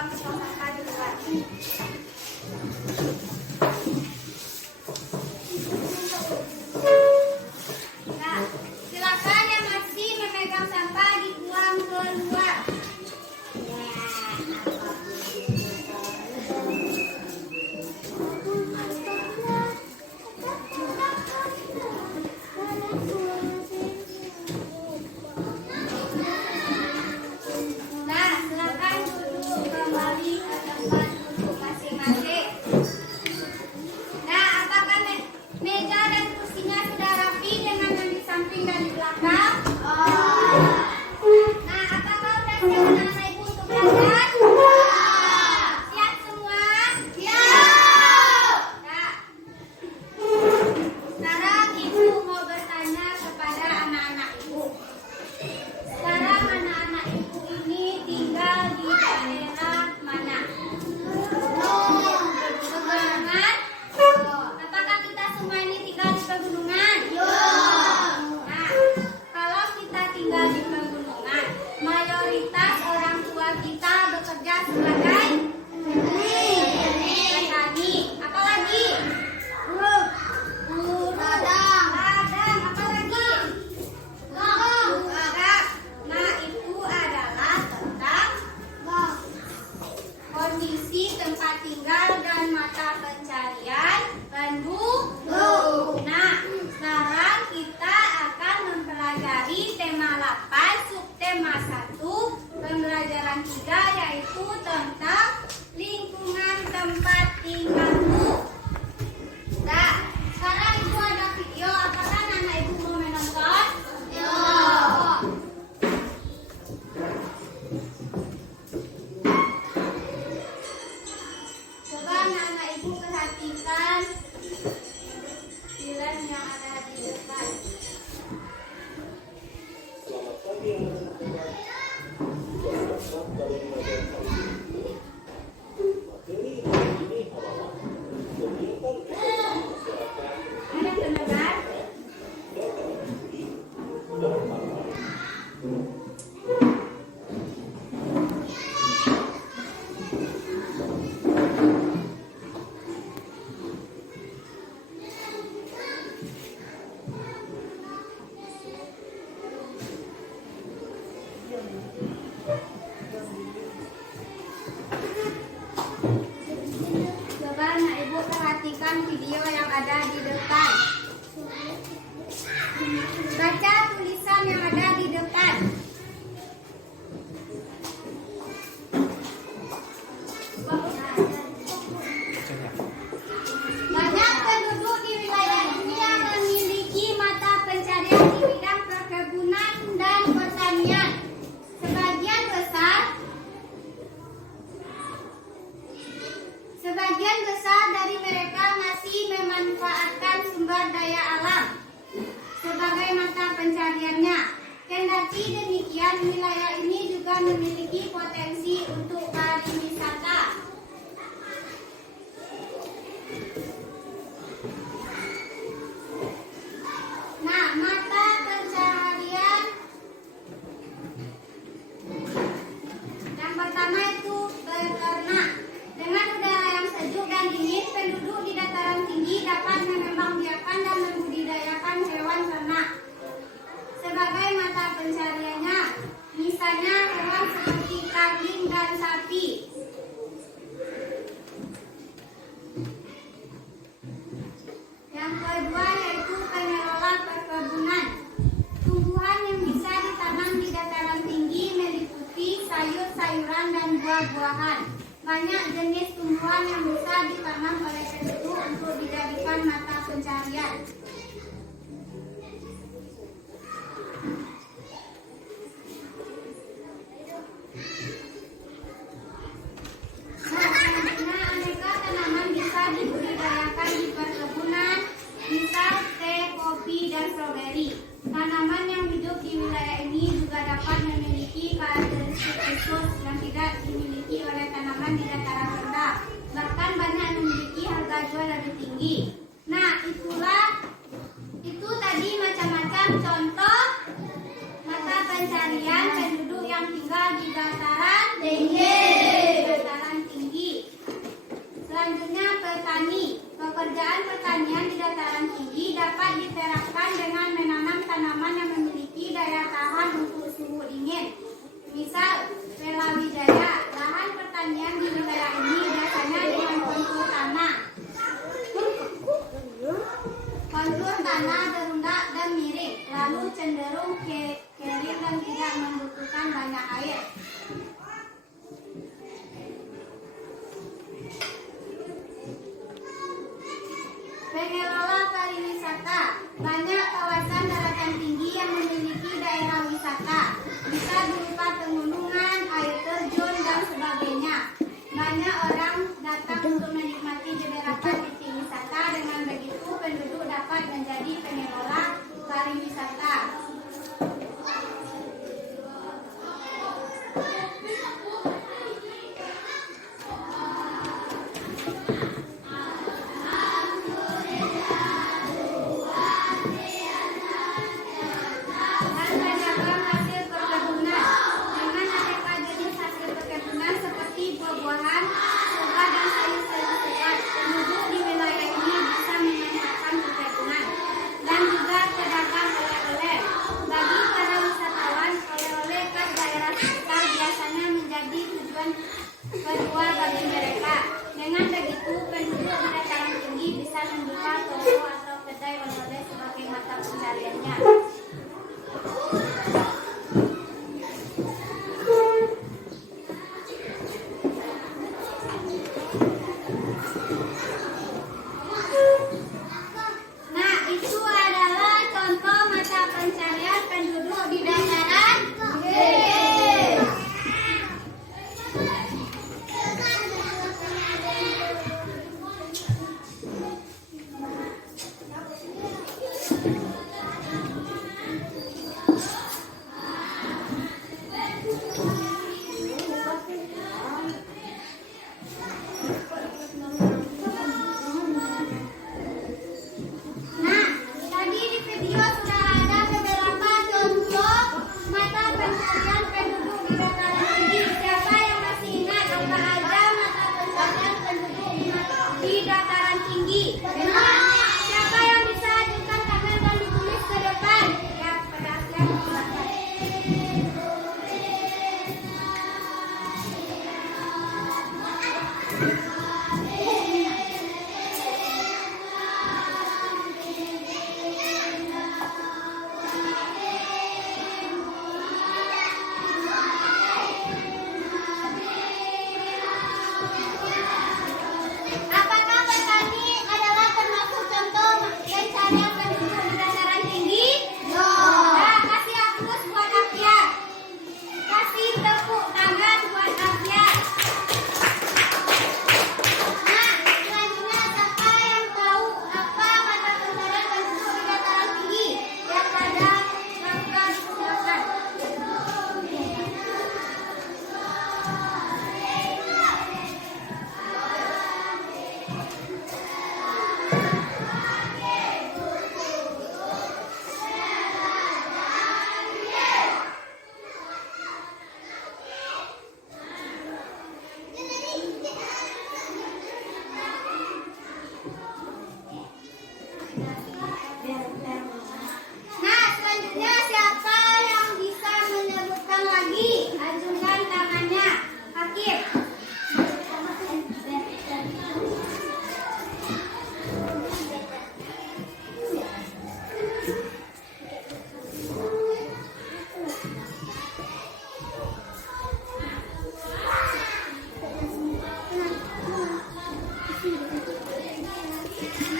buang tong sampah di luar. Nah, silakan yang masih memegang sampah dibuang keluar. Nah, silakan duduk kembali ke tempat duduk masing-masing. Nah, apakah meja dan kursinya sudah rapi dengan yang di samping dan di belakang? Nah, apakah sudah siap anak-anak ibu untuk belajar? Siap semua? Siap! Nah, sekarang ibu mau bertanya kepada anak-anak ibu. Sekarang anak-anak ibu ini tinggal di daerah mana? Pegunungan? Apakah kita semua ini tinggal di pegunungan? Nah, kalau kita tinggal di pegunungan, mayoritas orang tua kita bekerja sebagai petani. Apalagi? Buruh. Ladang. Apalagi? Ladang. Nah, itu adalah tentang kondisi tempat tinggal dan mata pencarian penduduk. Nah, sekarang kita akan mempelajari tema 8, subtema 1, pembelajaran 3, yaitu tentang lingkungan tempat tinggalmu. Nah, sekarang ibu ada video. Apakah anak ibu mau menonton? Coba anak-anak ibu perhatikan film yang ada di depan. Selamat pagi anak-anak. Juga selamat dari pelajaran kali ini. Materi hari ini adalah kegiatan masyarakat Ada pendengar? data mandiri dalam hal Coba anak ibu perhatikan video yang ada di depan. Baca tulisan yang ada di depan. Banyak penduduk di wilayah ini yang memiliki mata pencarian di bidang perkebunan dan pertanian. Sebagian besar dari mereka masih memanfaatkan sumber daya alam sebagai mata pencariannya. Kendati demikian, wilayah ini juga memiliki potensi untuk pariwisata. Nah, mata pencarian yang pertama itu beternak. Dengan udara yang sejuk dan dingin, penduduk di dataran tinggi dapat mengembangbiakan dan membudidayakan hewan ternak sebagai mata pencariannya. Misalnya hewan seperti kambing dan sapi. Yang kedua yaitu pengelola perkebunan. Tumbuhan yang bisa ditanam di dataran tinggi meliputi sayur-sayuran dan buah-buahan. Banyak jenis tumbuhan yang bisa ditanam oleh penduduk untuk dijadikan mata pencarian. Nah, selanjutnya aneka tanaman bisa dibudidayakan di perkebunan, misal teh, kopi, dan stroberi. Tanaman yang hidup di wilayah ini juga dapat memiliki karakteristik khusus yang tidak dimiliki oleh tanaman di dataran rendah. Bahkan banyak memiliki harga jual lebih tinggi. Nah, itu tadi macam-macam contoh mata pencarian penduduk yang tinggal di dataran tinggi. Pengelola pariwisata. Banyak kawasan daratan tinggi yang memiliki daerah wisata. Bisa berupa pegunungan, air terjun, dan sebagainya. Banyak orang datang untuk menikmati beberapa titik wisata. Dengan begitu, penduduk dapat menjadi pengelola pariwisata. Dan beragam hasil perkebunan. Dengan aneka jenis hasil perkebunan seperti buah-buahan, buah dan sayur-sayur segar, penduduk di wilayah ini bisa memanfaatkan perkebunan dan juga pedagang oleh-oleh. Bagi para wisatawan, oleh-oleh khas daerah sekitar biasanya menjadi tujuan kedua bagi mereka. Dengan begitu, penduduk di dataran tinggi bisa membuka toko atau kedai oleh-oleh sebagai mata pencariannya. Nah, itu adalah contoh mata pencarian penduduk di dataran tinggi. Nah, tadi di video sudah ada beberapa contoh mata pencarian penduduk di dataran tinggi. Siapa yang masih ingat apa aja mata pencarian penduduk di dataran tinggi? Siapa yang bisa ajukan tangan dan ditulis ke depan? Ya, pada silakan. Apakah petani adalah termasuk contoh pencarian penduduk di dataran tinggi? Nah, kasih aplaus buat Afiat. Kasih tepuk tangan buat Afiat. Nah, selanjutnya siapa yang tahu apa mata pencarian penduduk di dataran tinggi? Yang pada silakan silakan. Nah, selanjutnya siapa yang bisa menyebutkan lagi? Ajukan tangannya. Hakim.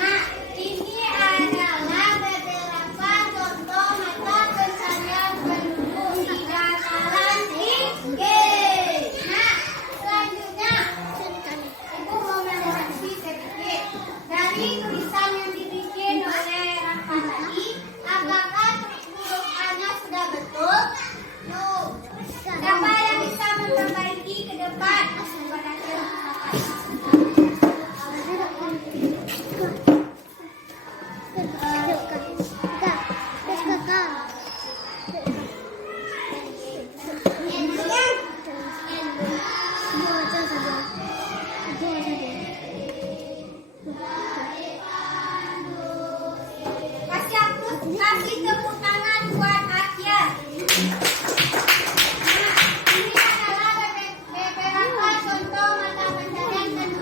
Nah, ini adalah beberapa contoh mata pencarian penduduk di dataran tinggi. Nah, selanjutnya Ibu mau mengoreksi sedikit dari tulisan yang dibikin oleh Rahman tadi. Apakah huruf A-nya sudah betul? Siapa yang bisa memperbaiki ke depan? Kepada silakan. Kasih tepuk tangan buat Akia. Nah, ini adalah beberapa contoh mata pencarian penduduk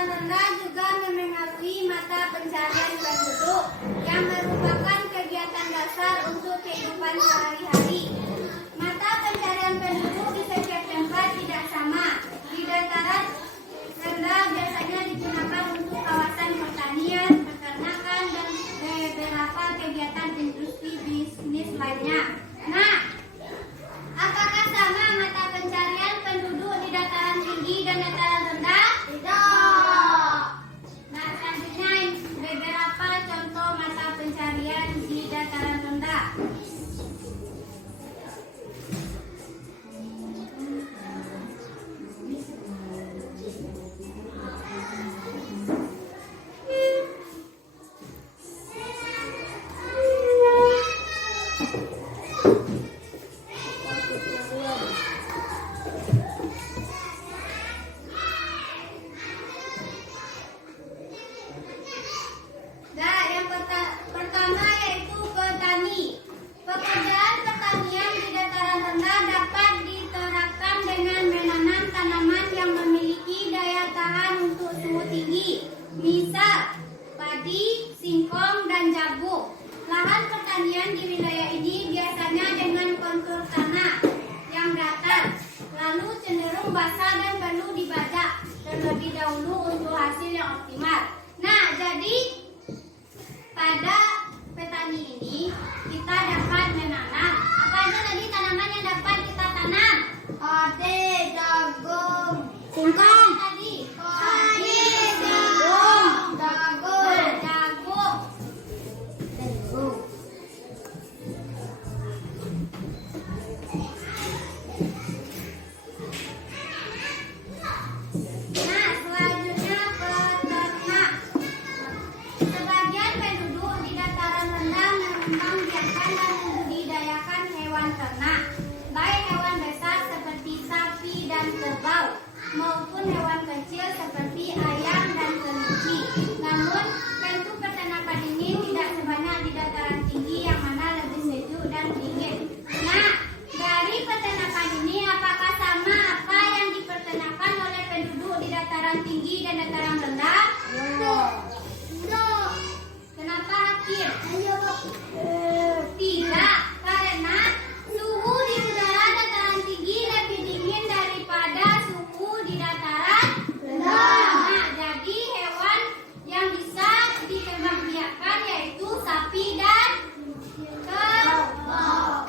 dataran rendah juga memengaruhi mata pencarian penduduk yang merupakan kegiatan dasar untuk kehidupan sehari-hari. Mata pencarian penduduk di setiap tempat tidak sama. Di dataran rendah biasanya digunakan untuk kawasan pertanian, peternakan, dan beberapa kegiatan industri bisnis lainnya. Nah, apakah sama mata pencarian penduduk di dataran tinggi dan dataran rendah? Tidak. Nah, selanjutnya beberapa contoh mata pencarian di dataran rendah. Nah, yang pertama yaitu petani. Pekerjaan pertanian di dataran rendah dapat diterapkan dengan menanam tanaman yang memiliki daya tahan untuk suhu tinggi. Misal, padi, singkong, dan jagung. Lahan pertanian di wilayah ini biasanya dengan kontur tanah yang datar, lalu cenderung basah dan perlu dibajak terlebih dahulu untuk hasil yang optimal. Nah, jadi pada petani ini kita dapat menanam apa aja tadi tanaman yang dapat kita tanam? Padi, jagung, singkong. Tadi padi, jagung, jagung. Nah, selanjutnya peternak. Sebagian penduduk di dataran rendah mengembangbiakkan dan membudidayakan hewan ternak, baik hewan besar seperti sapi dan kerbau, maupun hewan kecil seperti ayam dan kelinci. Namun, tentu peternakan ini tidak sebanyak di dataran tinggi yang mana lebih sejuk dan dingin. Nah, dari peternakan ini apakah sama apa yang dipertanakan oleh penduduk di dataran tinggi dan dataran rendah? Kenapa Hakim? Tidak, karena suhu di udara dataran tinggi lebih dingin daripada suhu di dataran rendah. Nah, jadi hewan yang bisa dikembangbiakkan yaitu sapi dan kerbau.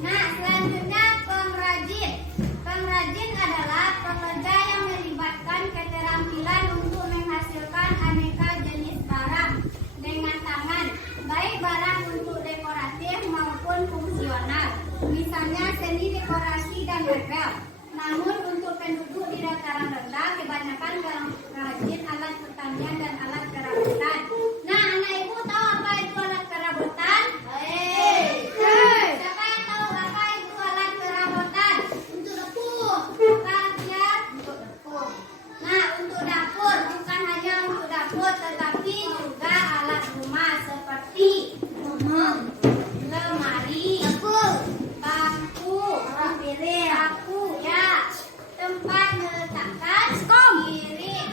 Nah, selanjutnya pengrajin. Pengrajin adalah pekerja yang melibatkan keterampilan untuk menghasilkan aneka jenis barang dengan tangan, baik barang untuk dekoratif maupun fungsional, misalnya seni dekorasi dan mebel. Namun untuk penduduk di dataran rendah, kebanyakan pengrajin alat pertanian dan alat kerabutan. Nah, anak ibu tahu apa itu alat kerabutan? Siapa yang tahu apa itu alat kerabutan? Untuk dapur. Bukan ya? Untuk dapur. Nah, untuk dapur bukan hanya untuk dapur, tetapi juga alat rumah seperti lemari, bangku, saku ya, tempat meletakkan piring,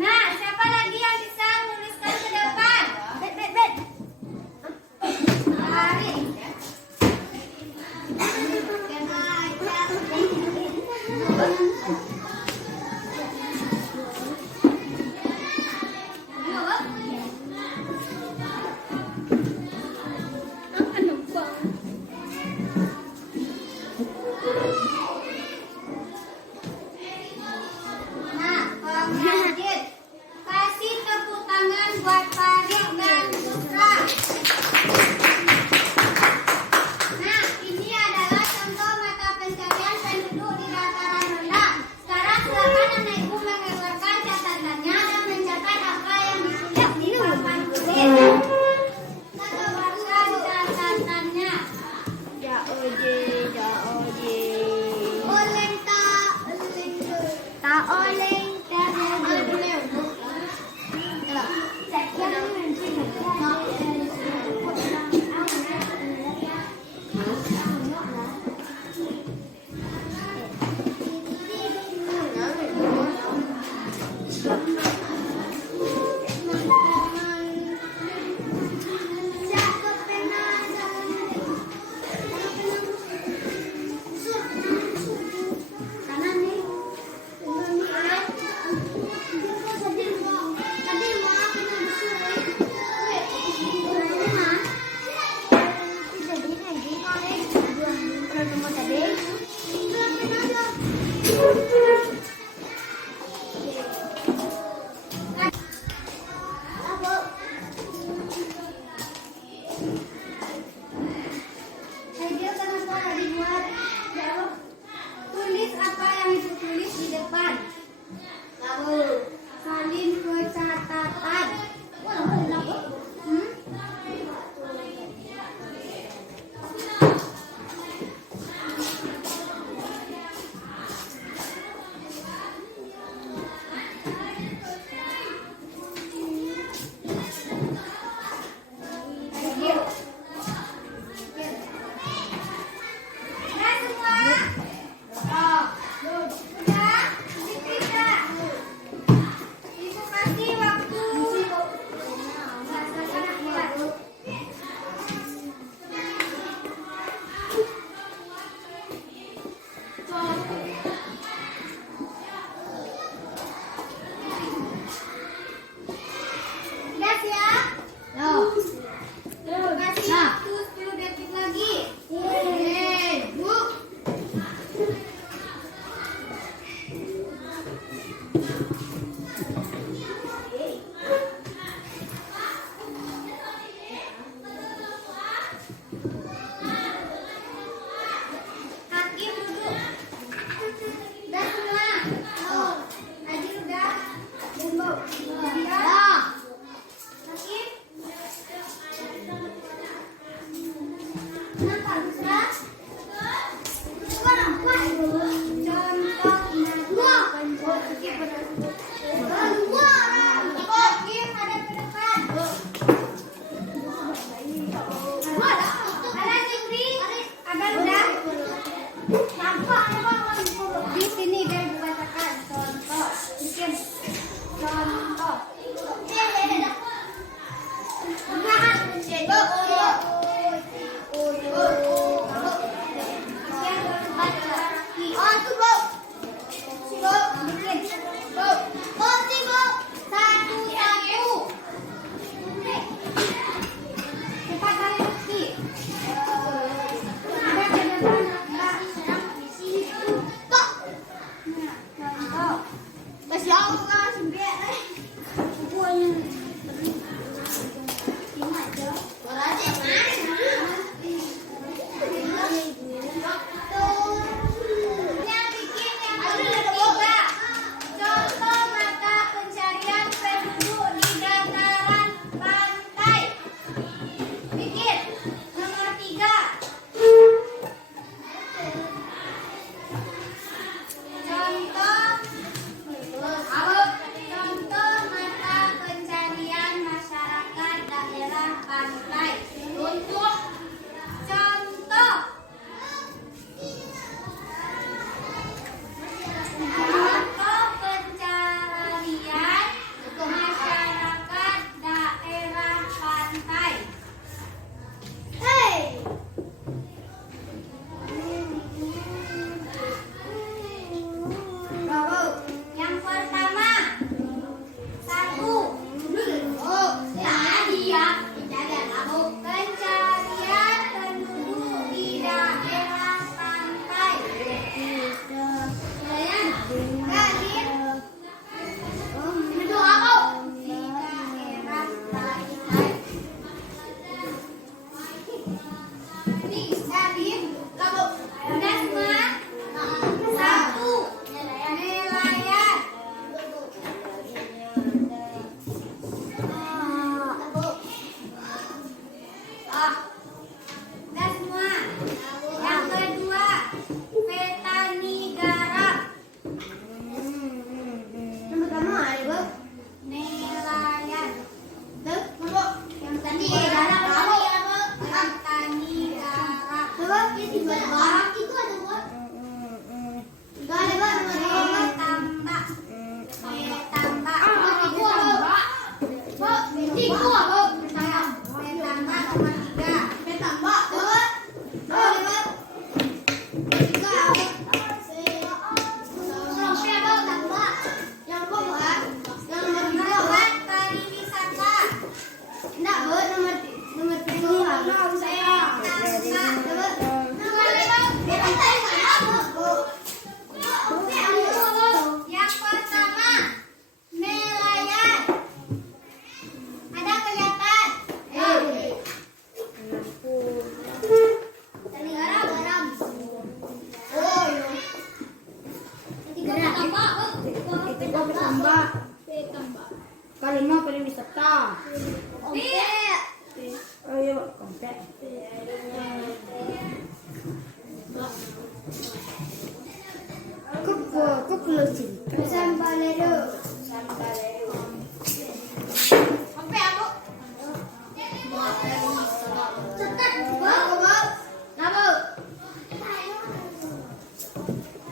Nah, siapa lagi yang bisa menuliskan ke depan? Farid. Nah, Farid. Kasih tepuk tangan buat Farid dan Busra. Nah, ini adalah contoh mata pencarian penduduk di dataran rendah. Sekarang silakan anak ibu mengeluarkan catatannya dan mencatat apa yang ditulis di papan tulis. Keluarkan catatannya. Oleng tak oleng tulis apa yang ibu tulis di depan. Salin ke catatan. Nah semua. Udah, diperiksa. Ibu kasih waktu. Udah siap? Kasih waktu 10 detik lagi. Bu. Hakim duduk. Udah semua. Adil udah. Udah. Hakim. Kenapa Busra? Contoh Hakim ada ke depan. Ada Zikri? Ada udah? Di sini biar dibacakan. Contoh. Bikin. Contoh. Contoh mata pencarian penduduk di dataran pantai. Bikin nomor 3. Contoh tambah. Kelima pilih wisata. Ayo, kompet. Kukulosin. Sambalero. Kompet aku.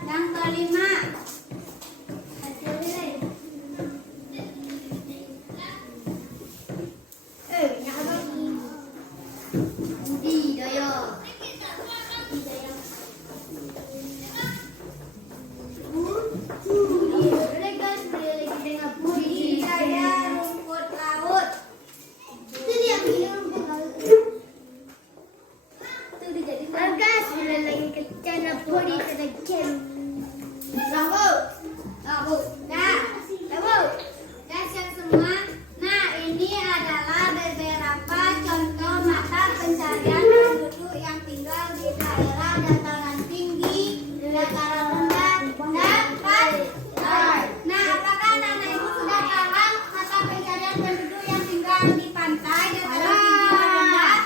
Yang kelima. Budidaya rumput laut. Itu dia bilang rumput laut. Itu dijadikan. Argas lagi kecana bodi terjun. Bravo. Bravo. Nah, bravo. Dan siap semua. Nah, ini adalah beberapa contoh mata pencarian penduduk yang tinggal di daerah dataran tinggi, dataran rendah, dan pantai. Nah, apakah anak-anak ibu sudah paham mata pencarian penduduk yang tinggal di pantai, dataran tinggi, dan rendah?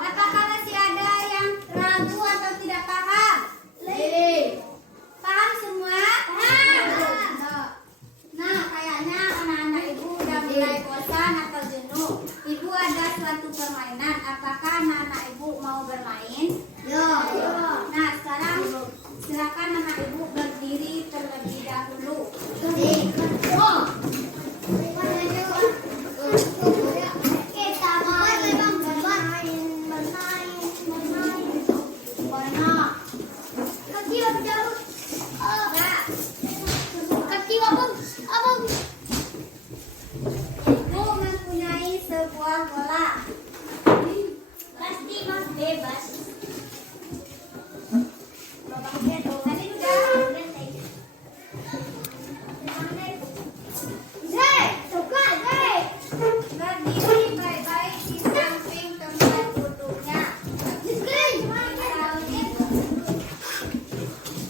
Apakah masih ada yang ragu atau tidak paham? Paham semua? Nah, kayaknya anak-anak ibu udah mulai bosan atau jenuh. Ibu ada suatu permainan. Apakah anak-anak ibu mau bermain? Nah, sekarang silakan anak ibu berdiri terlebih dahulu. Kita Ibu mempunyai sebuah bola. Pasti mas bebas. Tadi berdiri baik-baik di samping tempat duduknya.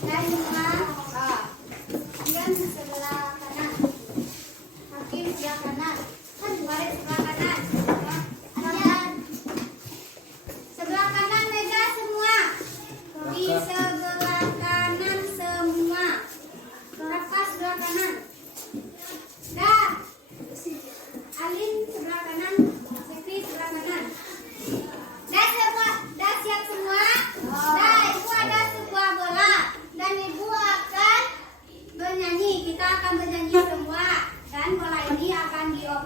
Dan kemudian sebelah kanan. Hakim sebelah kanan. Baris sebelah kanan. Sebelah kanan meja semua. Di sebelah kanan semua. Rafa sebelah kanan. Dah. Alin sebelah kanan. Fikri sebelah kanan. Dah siap semua? Dah, ibu ada sebuah bola. Dan ibu akan bernyanyi. Kita akan bernyanyi semua. Dan bola ini akan dioper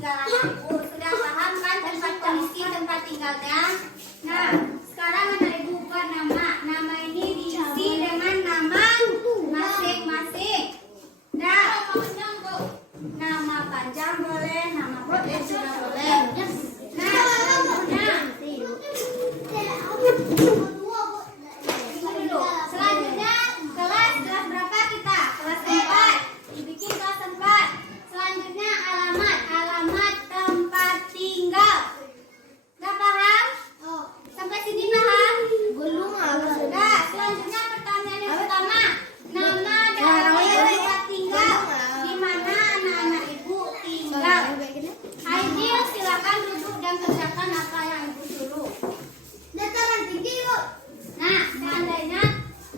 tinggal anak ibu. Sudah paham kan tempat kondisi tempat tinggalnya? Nah, sekarang anak ibu buat nama. Nama ini diisi dengan nama masing-masing. Nah, nama panjang boleh, nama pendek juga boleh. Nah, selanjutnya kelas berapa kita? Kelas 4. Dibikin kelas 4. Selanjutnya alamat tempat tinggal. Gak paham? Sampai sini paham? Belum Sudah. Selanjutnya pertanyaan yang pertama. Nama daerah tempat tinggal. Di mana anak-anak ibu tinggal? Aidil, silakan duduk dan kerjakan apa yang ibu suruh. dataran tinggi kok. Nah, seandainya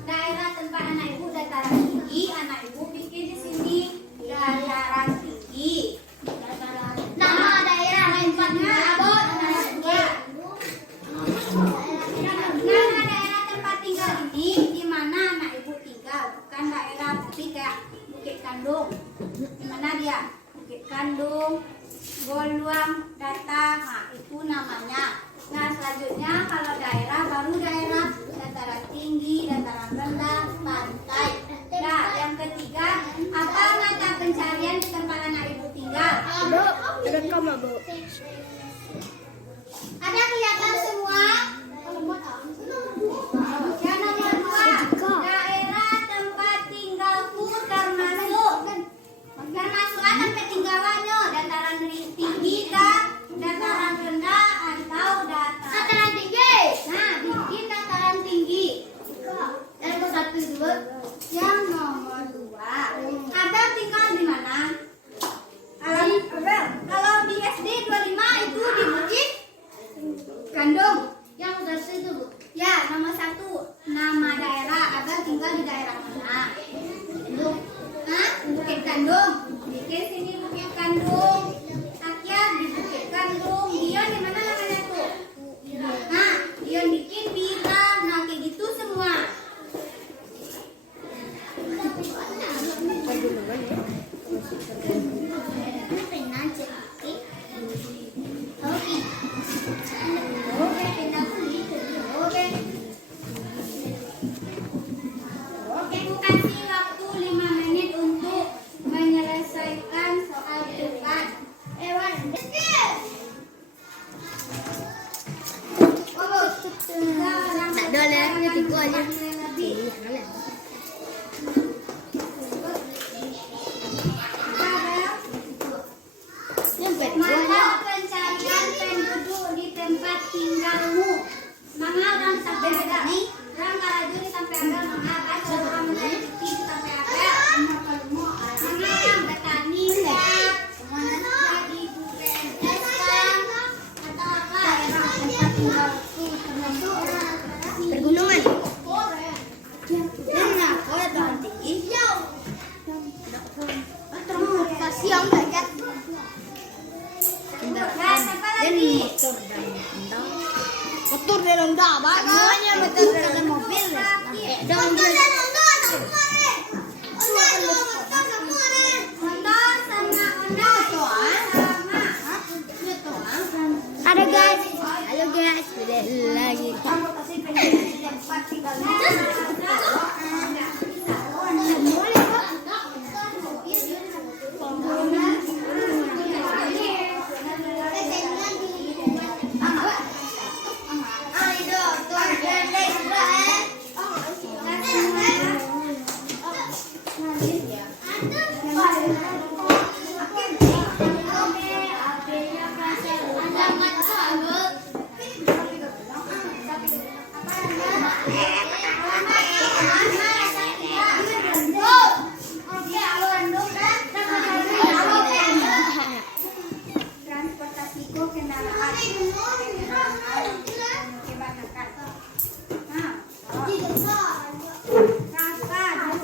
daerah tempat anak ibu dataran tinggi, anak ibu bikin di sini dataran tinggi. Nama daerah tempatnya abot. Nama daerah tempat tinggal ini di mana anak ibu tinggal, bukan daerah seperti kayak Bukit Kandung. Di mana dia? Bukit Kandung, Goluang, Data, nah itu namanya. Nah selanjutnya kalau daerah baru daerah dataran tinggi, dataran rendah, pantai. Nah yang ketiga, apa mata pencarian di tempat anak ibu tinggal? Ada kamar, Bu. Ada kelihatan semua? Yang nomor 2, daerah tempat tinggalku termasuk apa tempat tinggalannya? Dataran tinggi kah? Dataran rendah atau Dataran tinggi. Nah, bikin dataran tinggi. Yang ke 1 2. Yang nomor 2, Abel tinggal di mana? Abel, kalau di SD 25 itu di Bukit Kandung. Yang udah situ, Bu. Ya, nomor 1, nama daerah. Abel tinggal di daerah mana? Hah? Bukit Kandung. Bikin sini Bukit Kandung. Akia di Bukit Kandung. Dion di mana namanya tuh? Nah, Dion bikin Bira. Nah, kayak gitu semua. Oke, aku kasih waktu 5 menit untuk menyelesaikan soal depan. Tak ada lah, punya 3 aja. Mata pencarian penduduk di tempat tinggalmu. Manga orang sampai ada nih. Orang Karajuri sampai ada manga kan. Kalau orang meneliti sampai ada. Manga yang bertani enggak. Jadi bukan desa atau apa. Tempat tinggalku termasuk Pergunungan. Nah, kau dataran tinggi. Siang belajar. Guys, apa lagi? Motor dan Honda, semuanya motor dan mobil. Jangan Motor sama Honda sama. ada guys. Halo guys, balik lagi. Kamu kasih penjelasan di tempat tinggalnya. Transportasiku kendaraan. Nah,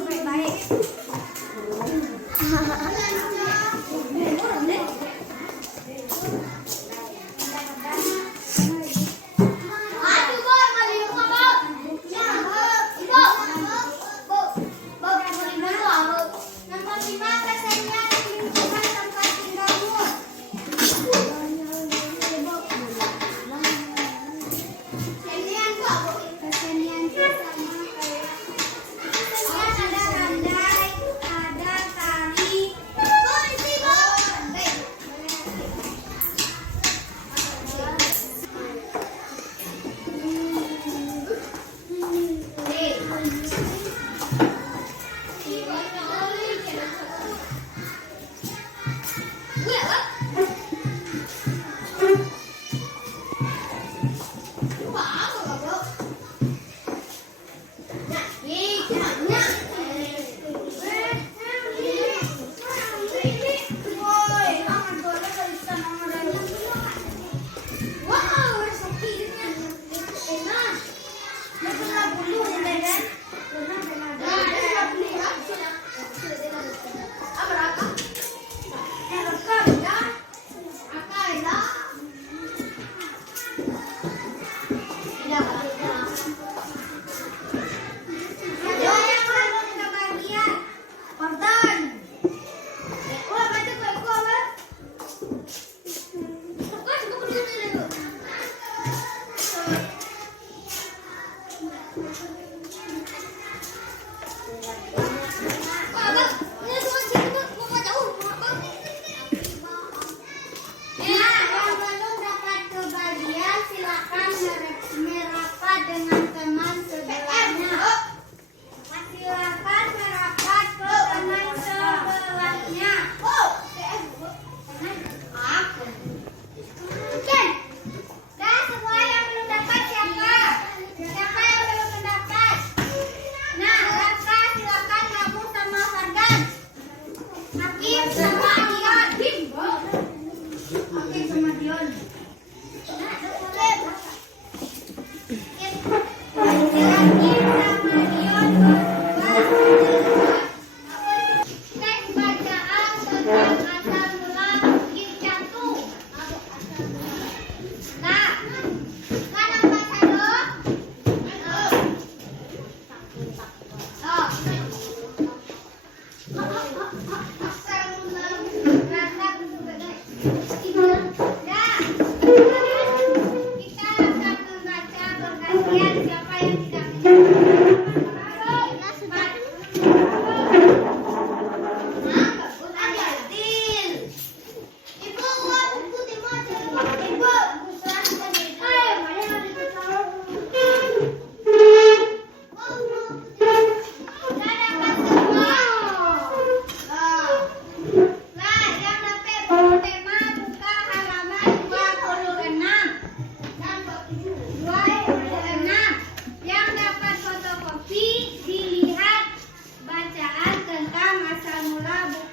baik-baik.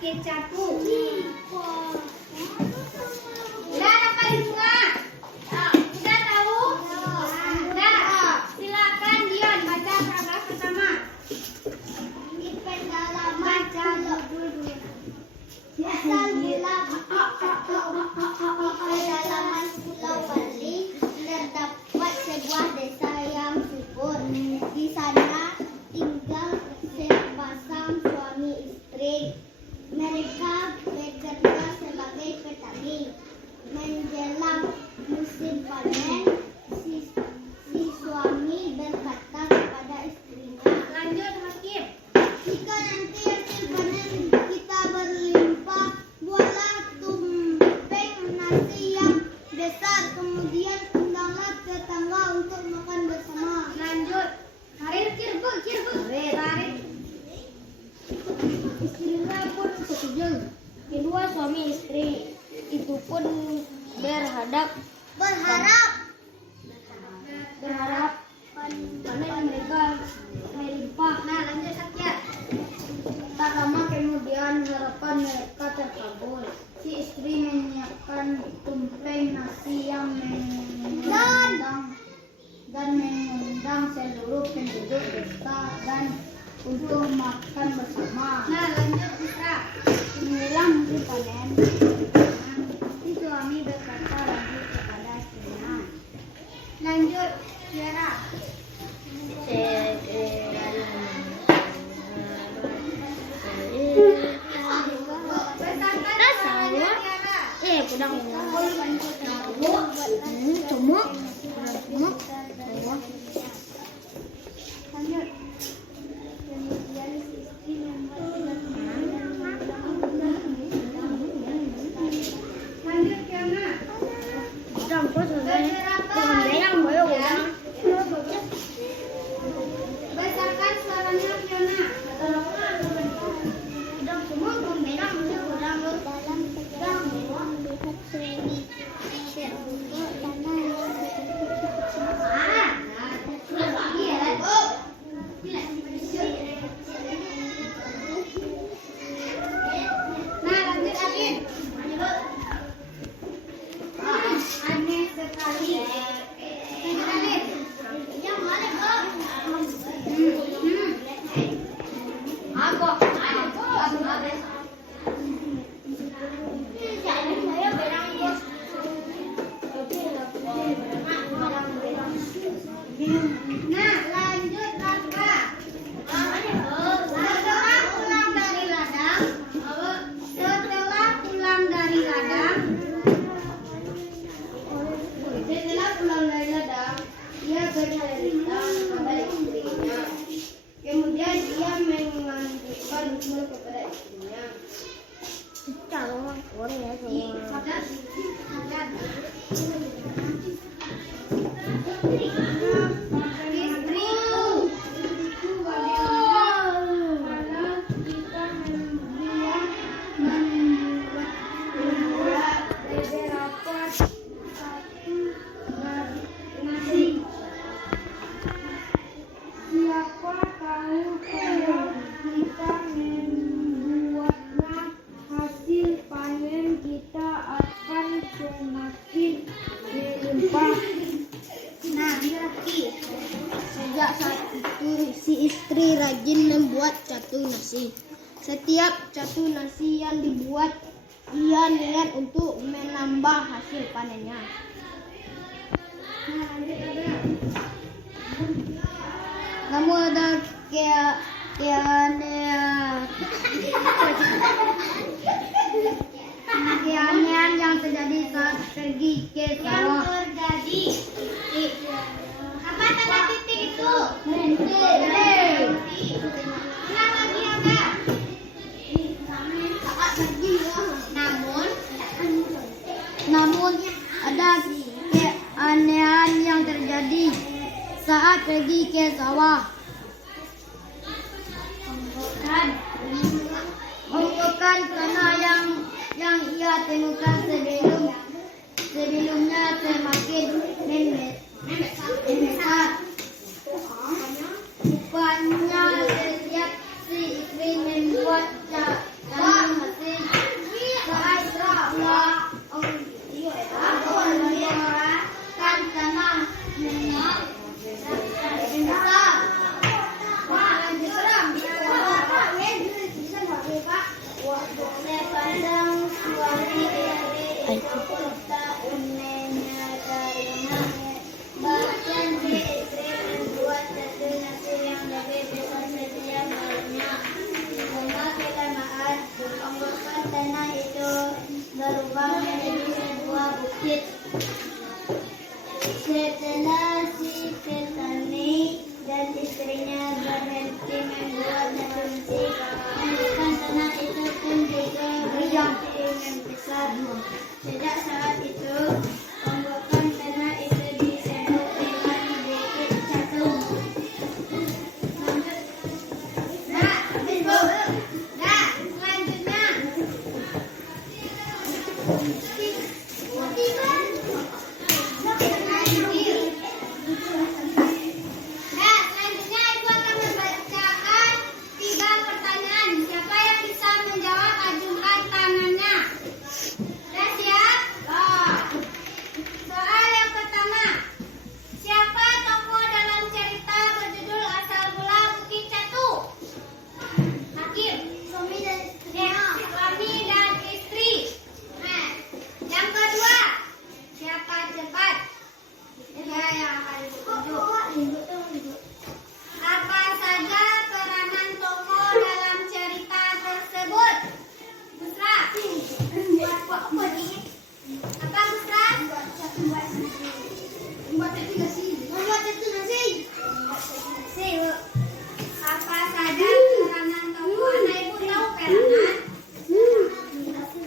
Kecapu. Udah dapat bunga? Udah tahu? Udah. Silakan Dion baca paragraf pertama. Di pedalaman dulu. Asal mula di pedalaman Pulau Bali terdapat sebuah desa yang subur. Di sana tinggal sepasang suami istri. Mereka bekerja sebagai petani. Menjelang musim panen, si suami berkata kepada istrinya, Lanjut Hakim. jika nanti hasil panen kita berlimpah, buatlah tumpeng nasi yang besar. Kemudian undanglah tetangga untuk makan bersama. Lanjut. Karir Kirbu. Karir. Istrinya pun setuju. Kedua suami istri itu pun berharap panen mereka melimpah. Nah, lanjut Satya. Tak lama kemudian harapan mereka terkabul. Si istri menyiapkan tumpeng nasi yang mengundang seluruh penduduk desa dan untuk makan bersama. Nah, lanjut Putra. Menjelang musim panen, si suami berkata lagi kepada istrinya, Lanjut Tiara. Bersama suaranya Tiara. Lanjut. kemudian si istri Lanjut Kiana. Bacakan suaranya Fiona. dalam tegang mewah melihat Sri serbuka tanah yang Nah, lanjut Adin. Aneh sekali. Lanjut Adin. Nah, lanjut Raka. Setelah pulang dari ladang, ia bercerita kepada istrinya. Kemudian ia menganjurkan hukman kepada istrinya. Istriku, bagaimana kalau kita membuat beberapa satu nasi. Siapa tahu kalau kita membuatnya, hasil panen kita akan semakin berlimpah. Nah, lagi. Sejak saat itu si istri rajin membuat catu nasi. Setiap catu nasi yang dibuat, ia niat untuk menambah hasil panennya. Nah, lanjut ada. Kamu ada keanehan yang terjadi saat pergi ke sawah. Apa tanda titik itu? Ulang lagi ada. Namun ada keanehan yang terjadi saat pergi ke sawah. Onggokan tanah yang ia temukan sebelumnya semakin membesar. Rupanya setiap si istri membuat catu nasi tanah itu berubah menjadi sebuah bukit. Setelah si petani dan istrinya berhenti membuat nasi, menemukan tanah itu pun juga berhenti membesar. Sejak saat itu, pembukaan tanah itu disebut dengan Bukit Catung. Selanjutnya Ibu akan membacakan 3 pertanyaan. Siapa yang bisa menjawab, ajukan tangannya. Sudah siap? Soal yang pertama. Siapa tokoh dalam cerita berjudul Asal Mula Bukit Catung? Hakim. Suami dan istri. Nah, yang kedua. Siapa cepat? Dia yang akan ditunjuk. Apa saja peranan tokoh dalam cerita tersebut? Busra. Apa Busra? Apa saja peranan tokoh? Anak Ibu tahu peranan?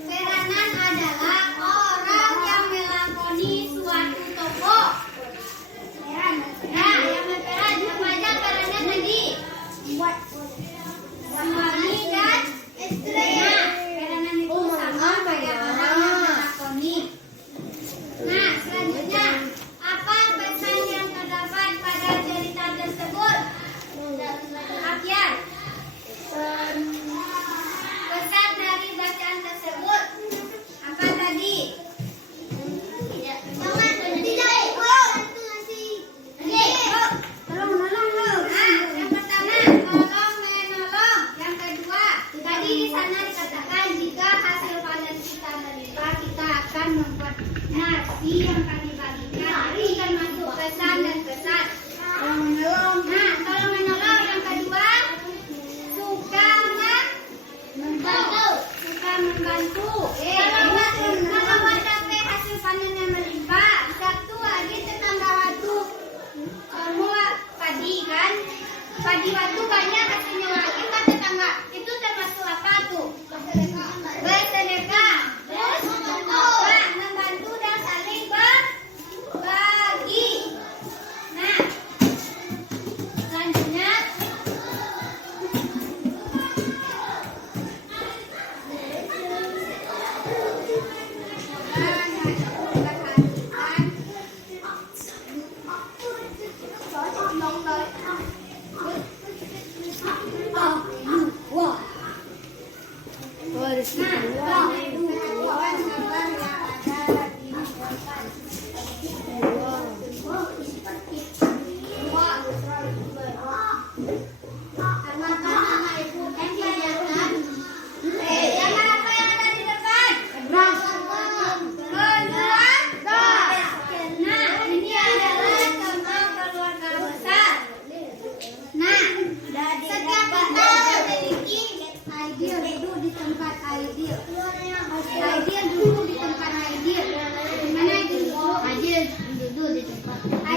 Peranan adalah orang yang melakoni suatu tokoh. Nah, yang berperan apa aja perannya tadi? Suami dan istri. Nah, peranan itu sama kayak orang yang melakoni. Nah, selanjutnya, apa pesan yang terdapat pada cerita tersebut? Akhir. Pesan dari bacaan tersebut apa tadi? Tolong menolong. Yang pertama, tolong menolong. Yang kedua, tadi di sana dikatakan jika hasil panen kita melimpah, kita akan membuat nasi yang kami bagikan. Ini kan masuk pesan dan pesan. Tolong menolong. Nah, tolong menolong. Yang kedua, suka membantu. Kalau ada hasil panennya melimpah, satu lagi tetangga waktu semua padi kan, padi waktu banyak hasilnya lagi kan tetangga itu termasuk apa tuh? Bersedekah. Terus membantu dan saling berbagi. Nah, selanjutnya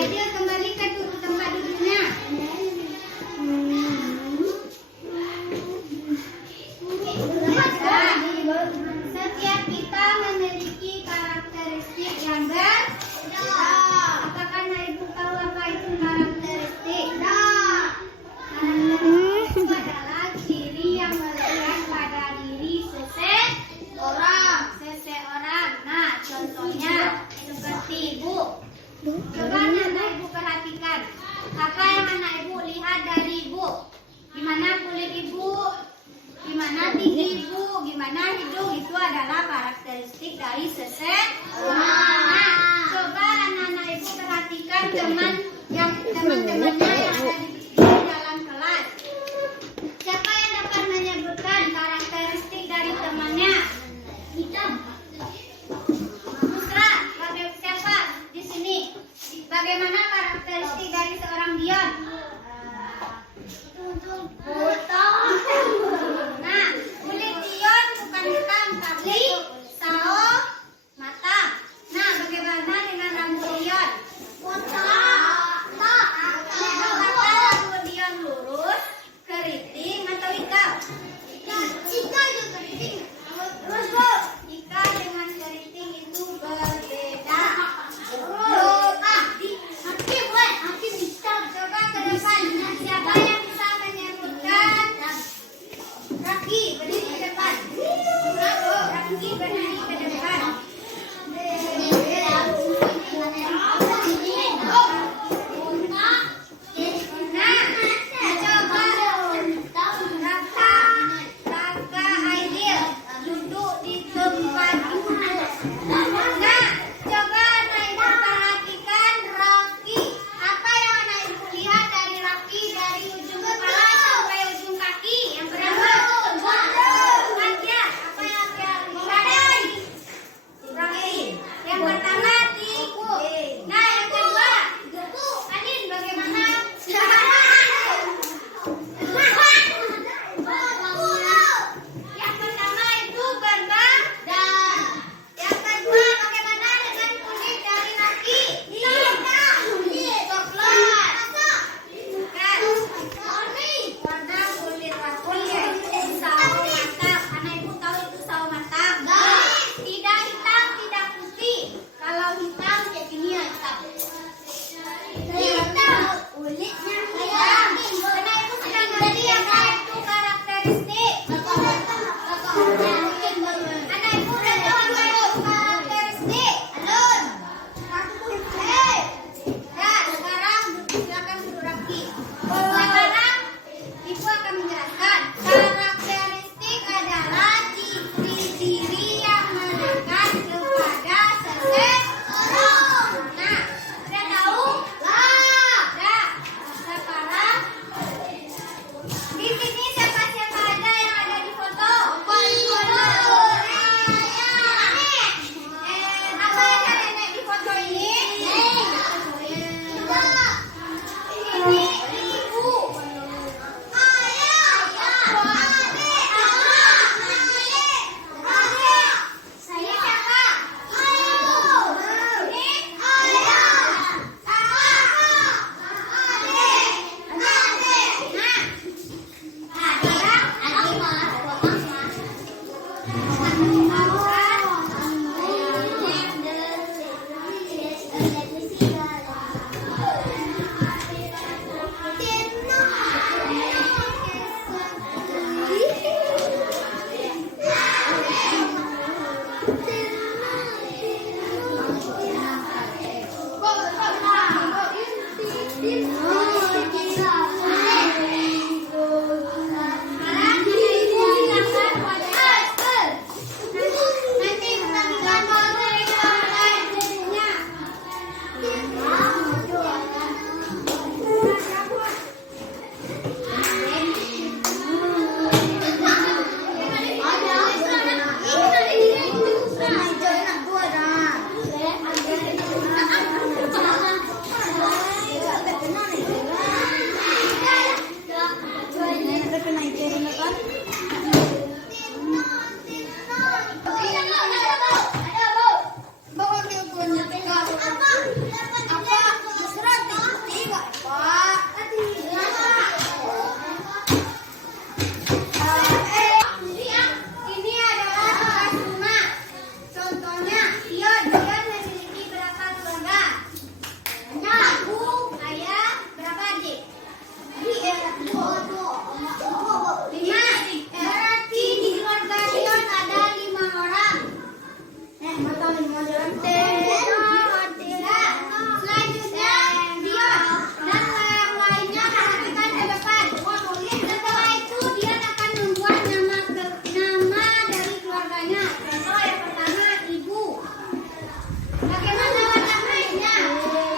Ideal kembalikan duduk tempat duduknya. Setiap kita memiliki karakteristik yang berbeda. Apakah Ibu tahu apa itu karakteristik? Itu adalah ciri yang melekat pada diri seseorang. Nah, contohnya seperti Ibu. Coba anak Ibu perhatikan. Apa yang anak Ibu lihat dari Ibu? Gimana kulit Ibu? Gimana tinggi Ibu? Gimana hidung? Itu adalah karakteristik dari seseorang. Nah, coba anak-anak Ibu perhatikan teman-temannya yang ada di dalam kelas. Siapa yang dapat menyebutkan karakteristik dari temannya? Hitam. Musra, siapa di sini? Bagaimana karakteristik dari seorang Dion? Nah, kulit Dion bukan hitam Ini adalah tugas rumah. Contohnya, dia memiliki berapa keluarga? Aku, ayah, berapa adik? 5. Berarti di keluarga Dion ada 5 orang. Selanjutnya, Dion dan yang lainnya perhatikan ke depan. Setelah itu, Dion akan membuat nama dari keluarganya. Contoh yang pertama, ibu. Bagaimana warna mainnya? Rambut.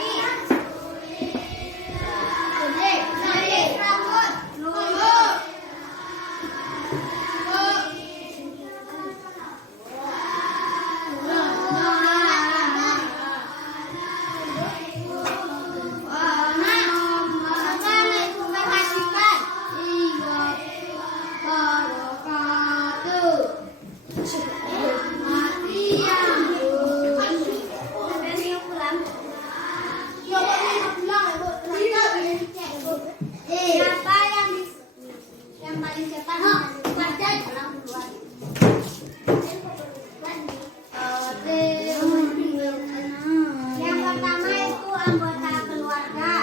Siapa yang paling cepat? Yang pertama itu anggota keluarga.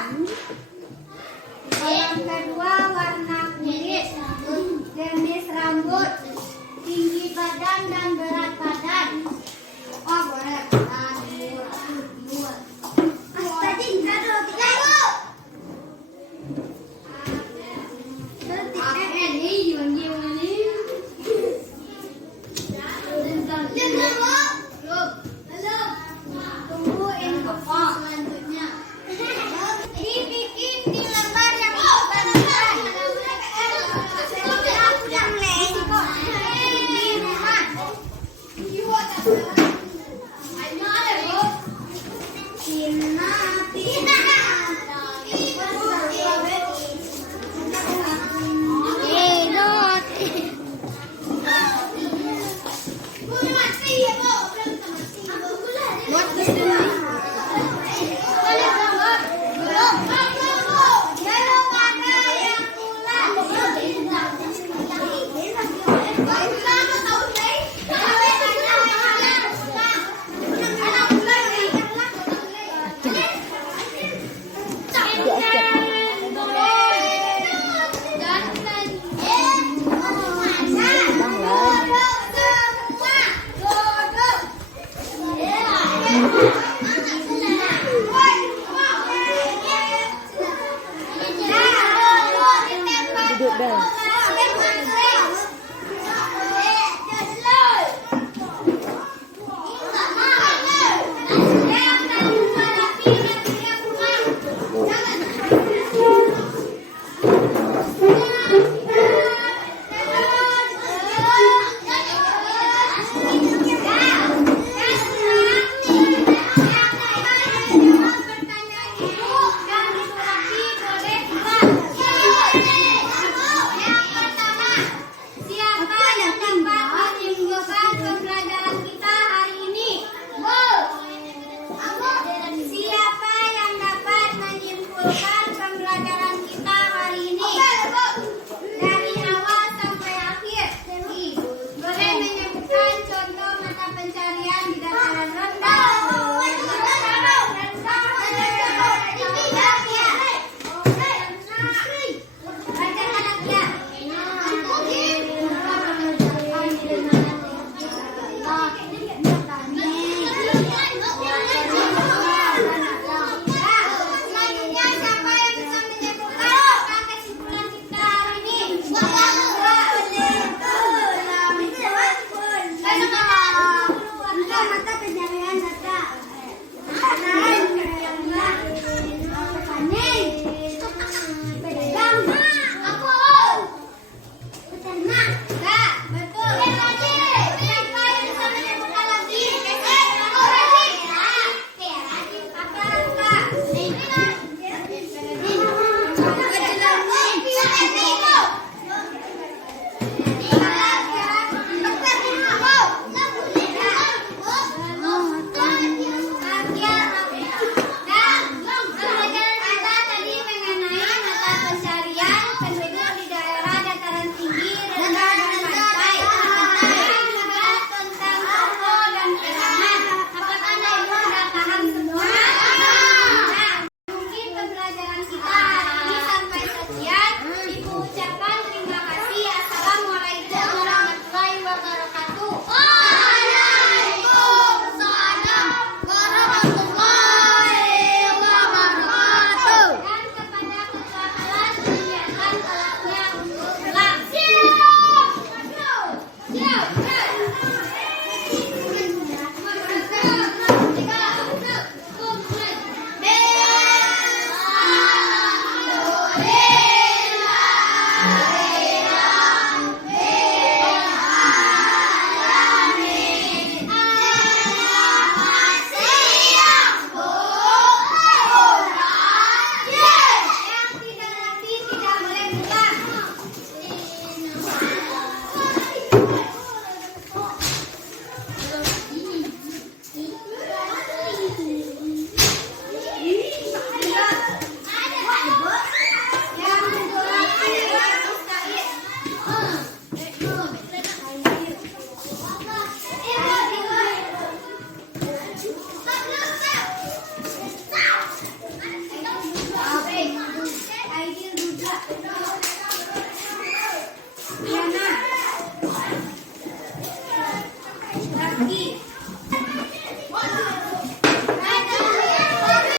Yang kedua warna kulit, jenis rambut, tinggi badan dan berat